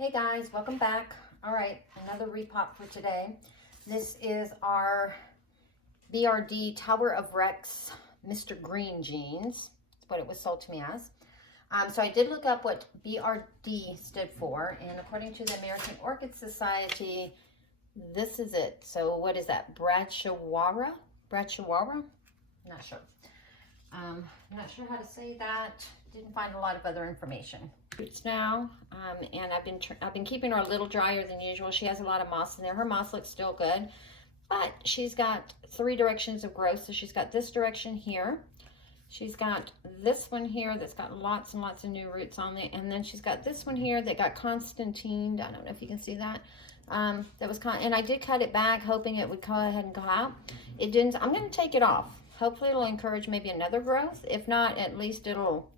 Hey guys, welcome back. All right, another repot for today. This is our BRD Tower of Rex Mr. Green jeans. That's what it was sold to me as. So I did look up what BRD stood for, and according to the American Orchid Society, this is it. So what is that? Brachyawara? Not sure. Not sure how to say that. Didn't find a lot of other information. Roots now, and I've been keeping her a little drier than usual. She has a lot of moss in there. Her moss looks still good, but she's got 3 directions of growth. So she's got this direction here. She's got this one here that's got lots and lots of new roots on it, and then she's got this one here that got Constantine. I don't know if you can see that. And I did cut it back, hoping it would go ahead and go out. It didn't. I'm going to take it off. Hopefully it'll encourage maybe another growth. If not, at least it'll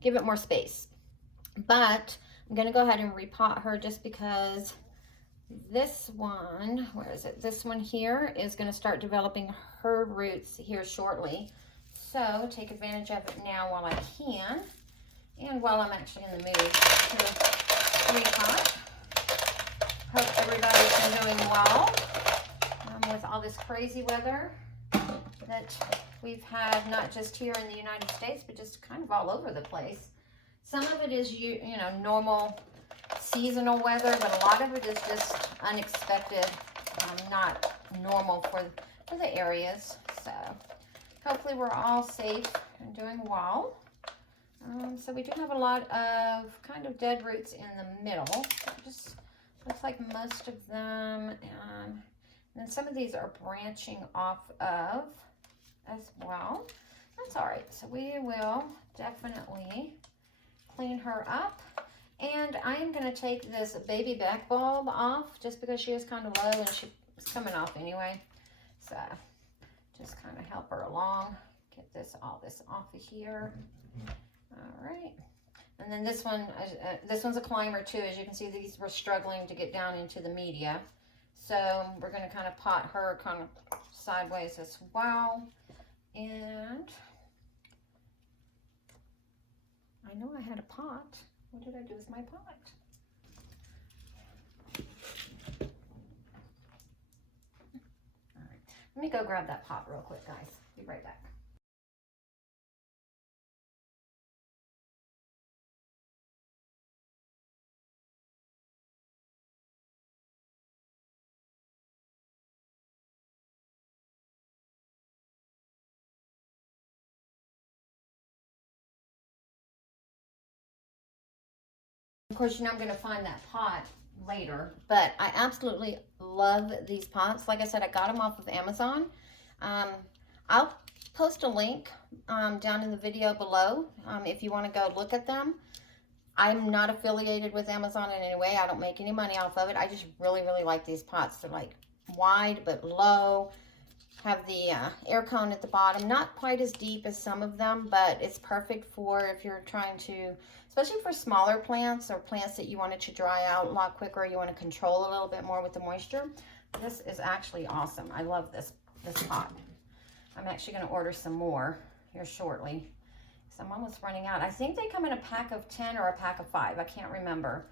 give it more space. But I'm going to go ahead and repot her just because this one, where is it? This one here is going to start developing her roots here shortly. So take advantage of it now while I can, and while I'm actually in the mood to repot. Hope everybody's been doing well with all this crazy weather that we've had, not just here in the United States, but just kind of all over the place. Some of it is, you know, normal seasonal weather, but a lot of it is just unexpected, not normal for the areas. So hopefully we're all safe and doing well. So we do have a lot of kind of dead roots in the middle. So it just looks like most of them, and then some of these are branching off of as well. That's all right. So we will definitely clean her up. And I am going to take this baby back bulb off just because she is kind of low and she's coming off anyway. So just kind of help her along. Get all this off of here. All right. And then this one's a climber too. As you can see, these were struggling to get down into the media. So we're going to kind of pot her kind of sideways as well. And I know I had a pot. What did I do with my pot? All right. Let me go grab that pot real quick, guys. Be right back. Of course, you know I'm going to find that pot later, but I absolutely love these pots. Like I said, I got them off of Amazon. I'll post a link down in the video below if you want to go look at them. I'm not affiliated with Amazon in any way. I don't make any money off of it. I just really, really like these pots. They're like wide but low. Have the air cone at the bottom, not quite as deep as some of them, but it's perfect for if you're trying to, especially for smaller plants or plants that you want it to dry out a lot quicker, you want to control a little bit more with the moisture. This is actually awesome. I love this pot. I'm actually going to order some more here shortly because I'm almost running out. I think they come in a pack of 10 or a pack of 5. I can't remember.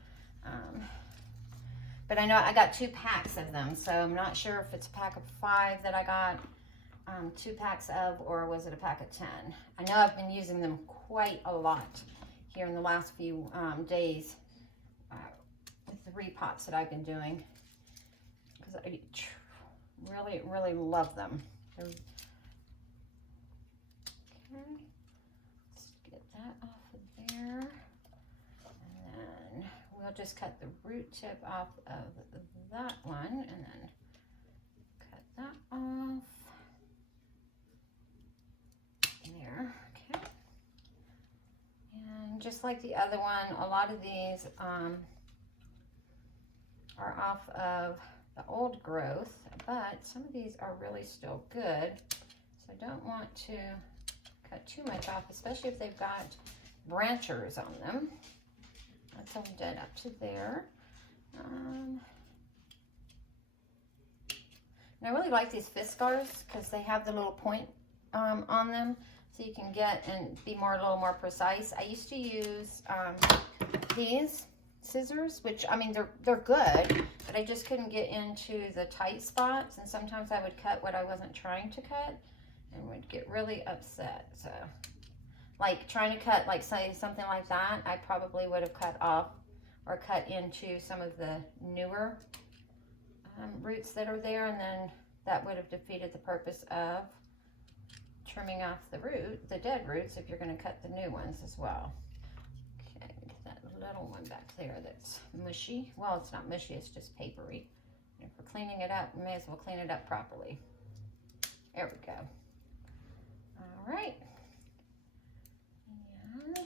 But I know I got 2 packs of them, so I'm not sure if it's a pack of 5 that I got 2 packs of, or was it a pack of 10? I know I've been using them quite a lot here in the last few days with the repots that I've been doing, because I really, really love them. Okay, let's get that off of there. We'll just cut the root tip off of that one and then cut that off there. Okay. And just like the other one, a lot of these are off of the old growth, but some of these are really still good. So I don't want to cut too much off, especially if they've got branchers on them. That's all dead up to there. And I really like these Fiskars because they have the little point on them, so you can get and be a little more precise. I used to use these scissors, which, I mean, they're good, but I just couldn't get into the tight spots, and sometimes I would cut what I wasn't trying to cut and would get really upset. So, like, trying to cut, like, say, something like that, I probably would have cut off or cut into some of the newer roots that are there, and then that would have defeated the purpose of trimming off the dead roots, if you're going to cut the new ones as well. Okay, get that little one back there that's mushy. Well, it's not mushy, it's just papery. If we're cleaning it up, we may as well clean it up properly. There we go. All right. And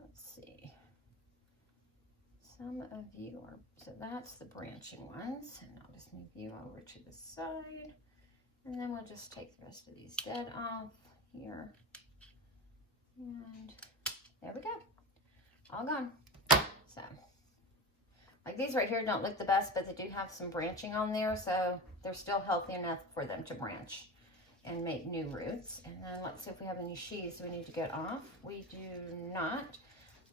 let's see. Some of you are, so that's the branching ones, and I'll just move you over to the side, and then we'll just take the rest of these dead off here, and there we go, all gone. So, like, these right here don't look the best, but they do have some branching on there, so they're still healthy enough for them to branch and make new roots. And then let's see if we have any sheaths we need to get off. We do not.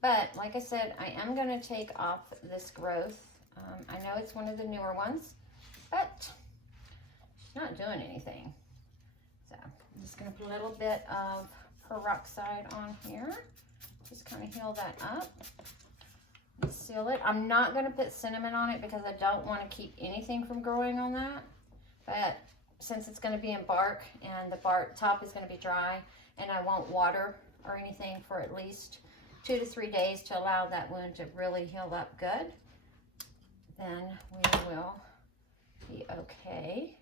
But like I said, I am going to take off this growth. I know it's one of the newer ones, but it's not doing anything. So I'm just going to put a little bit of peroxide on here. Just kind of heal that up and seal it. I'm not going to put cinnamon on it because I don't want to keep anything from growing on that. But since it's going to be in bark and the bark top is going to be dry, and I won't water or anything for at least 2 to 3 days to allow that wound to really heal up good, then we will be okay.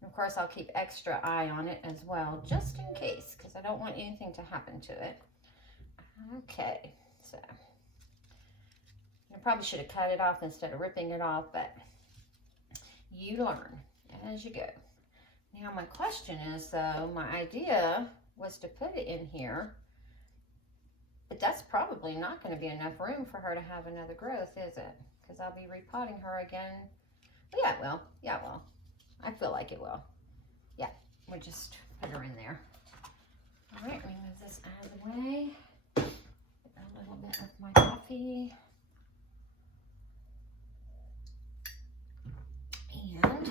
And of course, I'll keep extra eye on it as well, just in case, because I don't want anything to happen to it. Okay, so I probably should have cut it off instead of ripping it off, but you learn as you go. Now my question is, though, my idea was to put it in here, but that's probably not going to be enough room for her to have another growth, is it? Because I'll be repotting her again. Yeah, it will. Yeah, it will. I feel like it will. Yeah, we'll just put her in there. All right, let me move this out of the way. Get a little bit of my coffee. And don't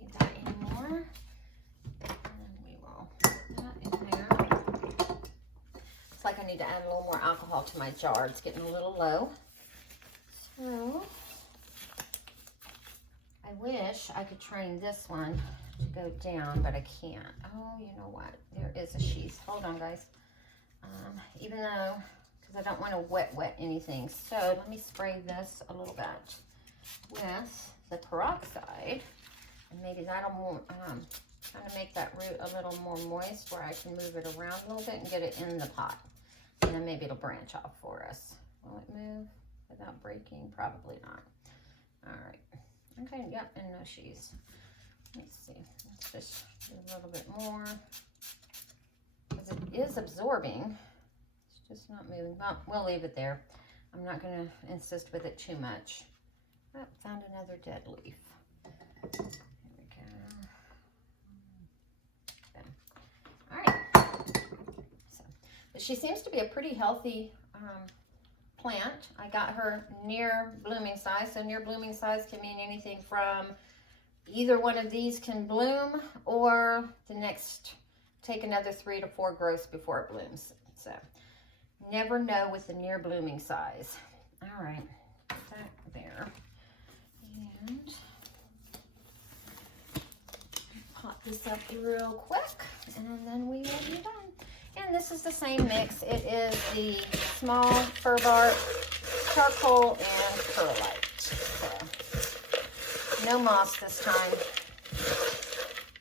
need that anymore. And we will put that in there. Looks like I need to add a little more alcohol to my jar. It's getting a little low. So I wish I could train this one to go down, but I can't. Oh, you know what? There is a sheath. Hold on, guys. Even though, because I don't want to wet anything. So let me spray this a little bit with the peroxide, and maybe that'll kind of make that root a little more moist, where I can move it around a little bit and get it in the pot, and then maybe it'll branch off for us. Will it move without breaking? Probably not. All right. Okay. Yep. And no sheaths. Let's see. Let's just do a little bit more, because it is absorbing. It's just not moving. Well, we'll leave it there. I'm not going to insist with it too much. Oh, found another dead leaf. There we go. Okay. All right. So, but she seems to be a pretty healthy plant. I got her near blooming size. So near blooming size can mean anything from either one of these can bloom, or the next take another 3 to 4 growths before it blooms. So never know with the near blooming size. All right. Put that there. And pot this up real quick, and then we will be done. And this is the same mix. It is the small fir bark, charcoal, and perlite. So, no moss this time.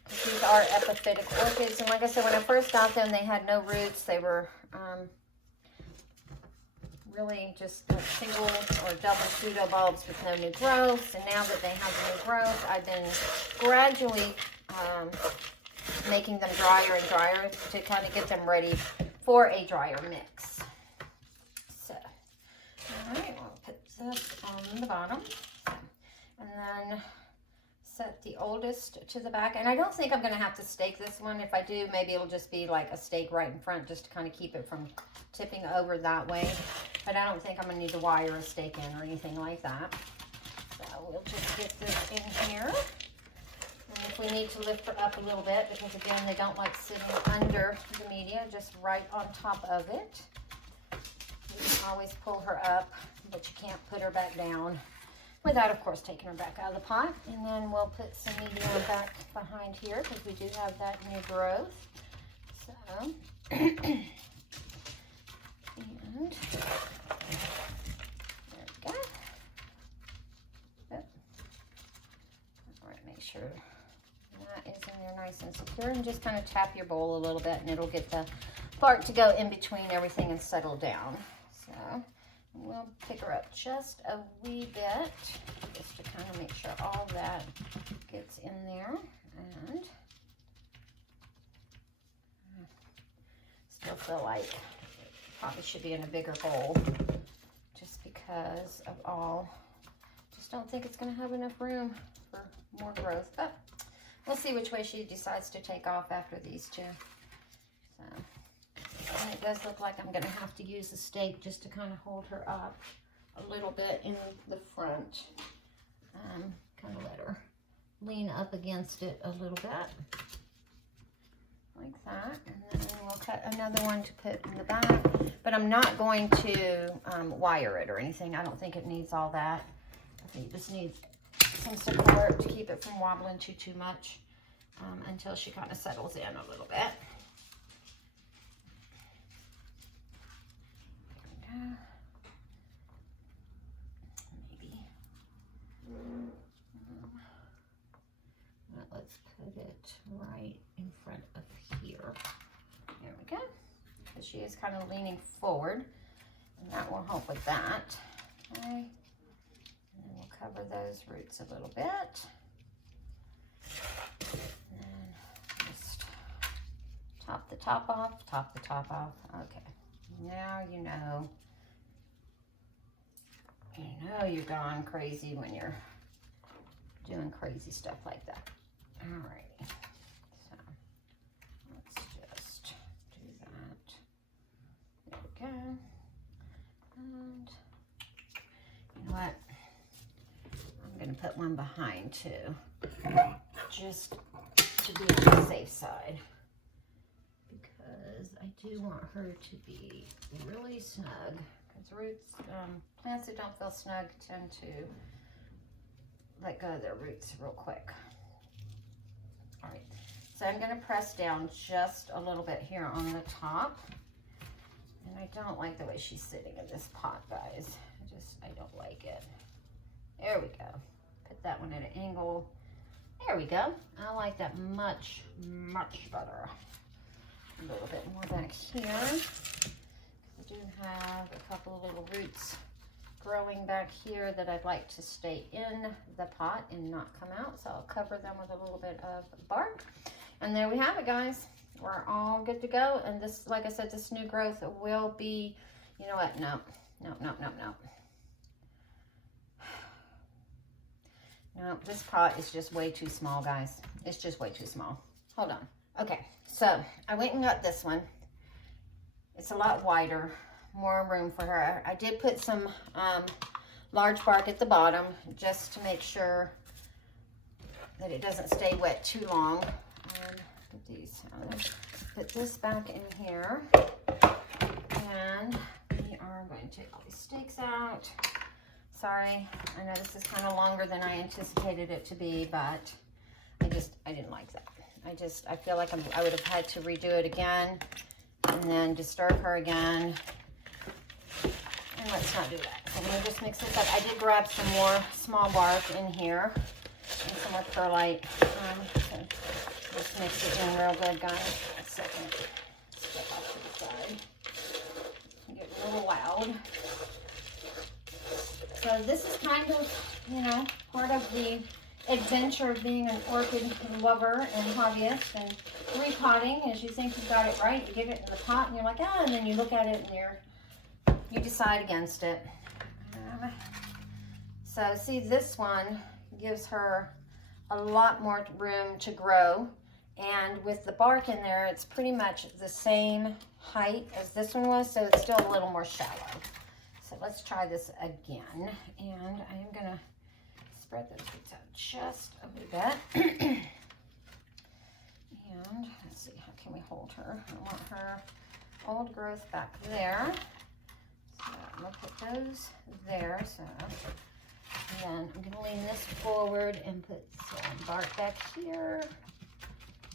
These are epiphytic orchids, and like I said, when I first got them, they had no roots. They were really just single or double pseudobulbs with no new growth. And now that they have new growth, I've been gradually making them drier and drier to kind of get them ready for a drier mix. So, all right, I'll put this on the bottom. And then set the oldest to the back. And I don't think I'm going to have to stake this one. If I do, maybe it'll just be like a stake right in front just to kind of keep it from tipping over that way. But I don't think I'm going to need to wire a stake in or anything like that. So we'll just get this in here. And if we need to lift her up a little bit, because again, they don't like sitting under the media, just right on top of it. You can always pull her up, but you can't put her back down without, of course, taking her back out of the pot. And then we'll put some media back behind here because we do have that new growth. So, and there we go. Oh. All right, make sure that is in there nice and secure, and just kind of tap your bowl a little bit and it'll get the bark to go in between everything and settle down. So we'll pick her up just a wee bit, just to kind of make sure all that gets in there. And still feel like it probably should be in a bigger bowl, just because of all. Just don't think it's going to have enough room for more growth, but we'll see which way she decides to take off after these two. So. And it does look like I'm going to have to use a stake just to kind of hold her up a little bit in the front. Kind of let her lean up against it a little bit. Like that. And then we'll cut another one to put in the back. But I'm not going to wire it or anything. I don't think it needs all that. I think it just needs some support to keep it from wobbling too much until she kind of settles in a little bit. Maybe. Let's put it right in front of here. There we go. Because she is kind of leaning forward, and that will help with that. Okay. And then we'll cover those roots a little bit. And just top the top off, top the top off. Okay. Now you know. You know you're gone crazy when you're doing crazy stuff like that. Alrighty, so let's just do that. There we go. And you know what? I'm gonna put one behind too, just to be on the safe side, because I do want her to be really snug. Roots, plants that don't feel snug tend to let go of their roots real quick. All right, so I'm going to press down just a little bit here on the top. And I don't like the way she's sitting in this pot, guys. I don't like it. There we go. Put that one at an angle. There we go. I like that much better. A little bit more back here. I do have a couple of little roots growing back here that I'd like to stay in the pot and not come out. So I'll cover them with a little bit of bark. And there we have it, guys. We're all good to go. And this, like I said, this new growth will be, you know what? No. No, this pot is just way too small, guys. It's just way too small. Hold on. Okay, so I went and got this one. It's a lot wider, more room for her. I did put some large bark at the bottom just to make sure that it doesn't stay wet too long. Put these, put this back in here, and we are going to take all these stakes out. Sorry, I know this is kind of longer than I anticipated it to be, but I didn't like that. I feel like I would have had to redo it again and then disturb her again. And let's not do that. So I'm going to just mix this up. I did grab some more small bark in here and some more perlite. So just mix it in real good, guys. A second. Step off to the side. Get a little loud. So this is kind of, you know, part of the adventure of being an orchid lover and hobbyist, and repotting is you think you've got it right, you get it in the pot and you're like, ah, and then you look at it and you decide against it. So see, this one gives her a lot more room to grow. And with the bark in there, it's pretty much the same height as this one was, so it's still a little more shallow. So let's try this again. And I am gonna spread those roots out just a wee bit. And let's see, how can we hold her? I want her old growth back there. So I'm gonna put those there. So, and then I'm gonna lean this forward and put some bark back here,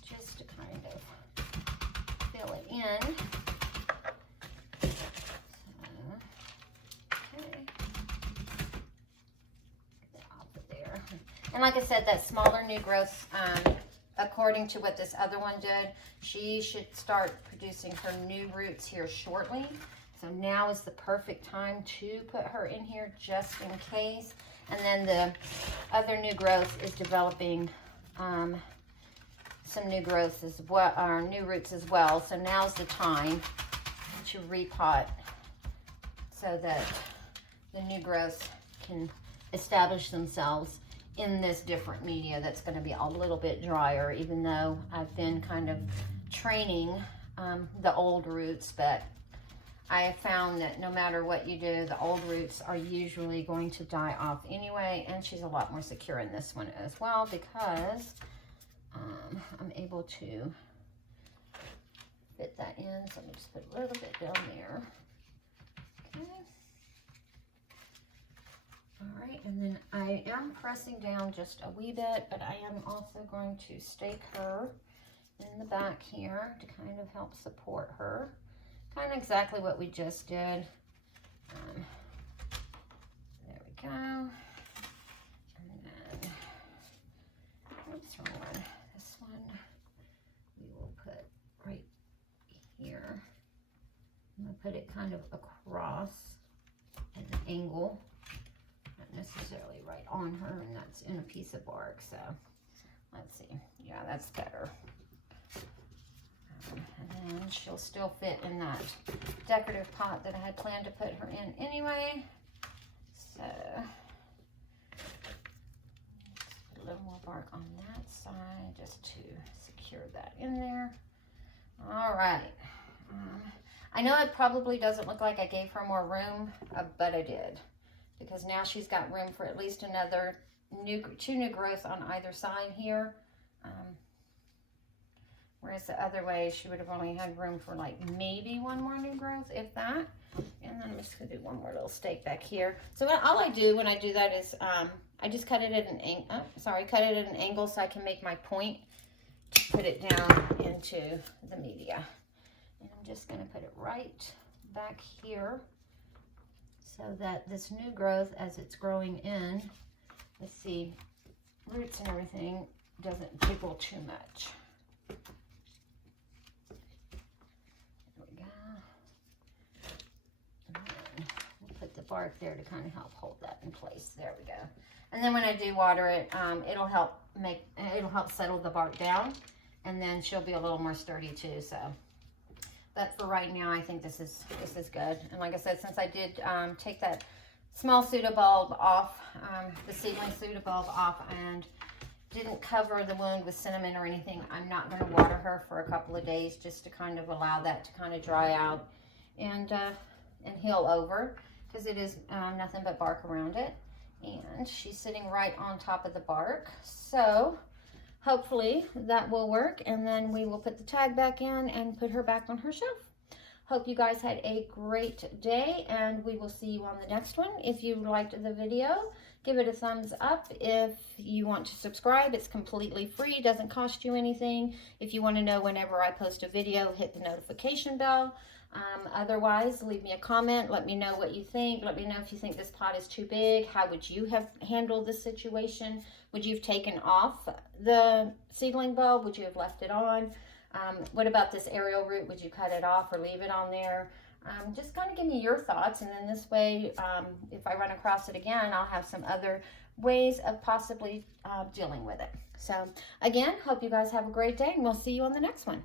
just to kind of fill it in. So, okay. I'll put there. And like I said, that smaller new growth, according to what this other one did, she should start producing her new roots here shortly. So now is the perfect time to put her in here just in case. And then the other new growth is developing some new growth as well, or new roots as well. So now's the time to repot so that the new growth can establish themselves in this different media that's going to be a little bit drier, even though I've been kind of training the old roots. But I have found that no matter what you do, the old roots are usually going to die off anyway. And she's a lot more secure in this one as well, because I'm able to fit that in. So I'm going to just put a little bit down there. Okay. All right, and then I am pressing down just a wee bit, but I am also going to stake her in the back here to kind of help support her. Kind of exactly what we just did. There we go. And then, oops, wrong one. This one we will put right here. I'm going to put it kind of across at an angle. Necessarily right on her, and that's in a piece of bark. So let's see. Yeah, that's better. And then she'll still fit in that decorative pot that I had planned to put her in anyway. So put a little more bark on that side just to secure that in there. All right. I know it probably doesn't look like I gave her more room, but I did. Because now she's got room for at least another two new growths on either side here. Whereas the other way, she would have only had room for like maybe one more new growth, if that. And then I'm just gonna do one more little stake back here. So all I do when I do that is I just cut it at an angle. Cut it at an angle so I can make my point to put it down into the media. And I'm just gonna put it right back here, so that this new growth, as it's growing in, let's see, roots and everything doesn't jiggle too much. There we go. And then we'll put the bark there to kind of help hold that in place. There we go. And then when I do water it, it'll help settle the bark down, and then she'll be a little more sturdy too. So. But for right now, I think this is good. And like I said, since I did take that small pseudobulb off, the seedling pseudobulb off, and didn't cover the wound with cinnamon or anything, I'm not going to water her for a couple of days just to kind of allow that to kind of dry out and heal over, because it is nothing but bark around it. And she's sitting right on top of the bark. So hopefully that will work, and then we will put the tag back in and put her back on her shelf. Hope you guys had a great day, and we will see you on the next one. If you liked the video, give it a thumbs up. If you want to subscribe, it's completely free, doesn't cost you anything. If you want to know whenever I post a video, hit the notification bell. Otherwise, leave me a comment. Let me know what you think. Let me know if you think this pot is too big. How would you have handled this situation? Would you have taken off the seedling bulb? Would you have left it on? What about this aerial root? Would you cut it off or leave it on there? Just kind of give me your thoughts, and then this way, if I run across it again, I'll have some other ways of possibly dealing with it. So again, hope you guys have a great day, and we'll see you on the next one.